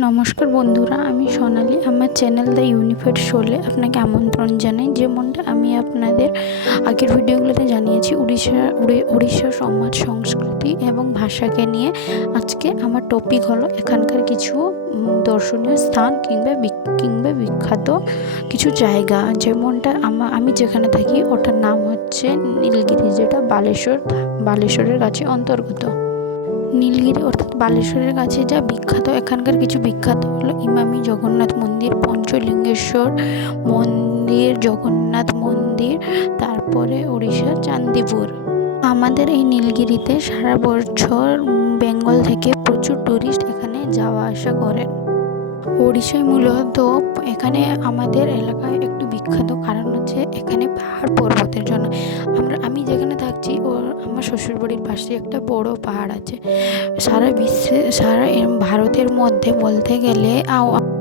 নমস্কার বন্ধুরা, আমি সোনালি। আমার চ্যানেল দ্য ইউনিফাইড শোলে আপনাকে আমন্ত্রণ জানাই। যেমনটা আমি আপনাদের আগের ভিডিওগুলোতে জানিয়েছি, উড়িষ্যা, উড়ি- উড়িষ্যার সমাজ, সংস্কৃতি এবং ভাষাকে নিয়ে। আজকে আমার টপিক হলো এখানকার কিছু দর্শনীয় স্থান কিংবা কিংবা বিখ্যাত কিছু জায়গা। যেমনটা আমা- আমি যেখানে থাকি, ওটার নাম হচ্ছে নীলগিরি, যেটা বালেশ্বর বালেশ্বরের কাছে অন্তর্গত। নীলগিরি অর্থাৎ বালেশ্বরের কাছে যা বিখ্যাত, এখানকার কিছু বিখ্যাত হলো ইমামি জগন্নাথ মন্দির, পঞ্চলিঙ্গেশ্বর মন্দির, জগন্নাথ মন্দির, তারপরে উড়িষ্যার চান্দিপুর। আমাদের এই নীলগিরিতে সারা বছর বেঙ্গল থেকে প্রচুর ট্যুরিস্ট এখানে যাওয়া আসা করেন ওড়িশায় মূলত এখানে আমাদের এলাকায় একটু বিখ্যাত কারণ হচ্ছে এখানে পাহাড় পর্বতের জন্য। আমরা, আমি যেখানে থাকছি, ও আমার শ্বশুরবাড়ির পাশে একটা বড় পাহাড় আছে। সারা বিশ্বে, সারা ভারতের মধ্যে বলতে গেলে আও-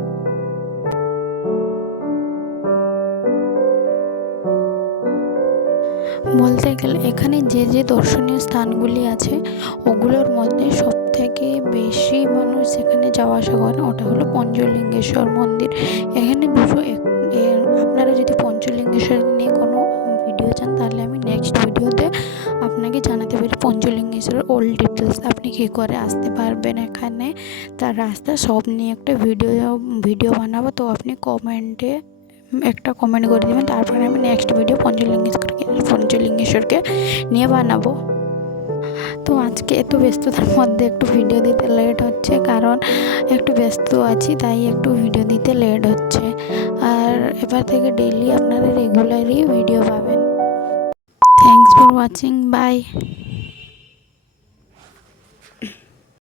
বলতে গেলে এখানে যে যে দর্শনীয় স্থানগুলি আছে, ওগুলোর মধ্যে সব থেকে বেশি মানুষ এখানে যাওয়া আসা করেন, ওটা হলো পঞ্চলিঙ্গেশ্বর মন্দির। এখানে দুটো এক- এ- আপনারা যদি পঞ্চলিঙ্গেশ্বর নিয়ে কোনো ভিডিও চান, তাহলে আমি নেক্সট ভিডিওতে আপনাকে জানাতে পারি পঞ্চলিঙ্গেশ্বরের ওল্ড ডিটেলস আপনি কী করে আসতে পারবেন এখানে? তার রাস্তা সব নিয়ে একটা ভিডিও ভিডিও বানাবো। তো আপনি কমেন্টে একটা কমেন্ট করে দেবেন। তারপরে আমি নেক্সট ভিডিও পঞ্চলিঙ্গেশ্বরকে পঞ্চলিঙ্গেশ্বরকে নিয়ে বানাবো। তো আজকে এত ব্যস্ততার মধ্যে একটু ভিডিও দিতে লেট হচ্ছে। কারণ একটু ব্যস্ত আছি, তাই একটু ভিডিও দিতে লেট হচ্ছে। আর এবার থেকে ডেইলি আপনারা রেগুলারই ভিডিও পাবেন। Thanks for watching by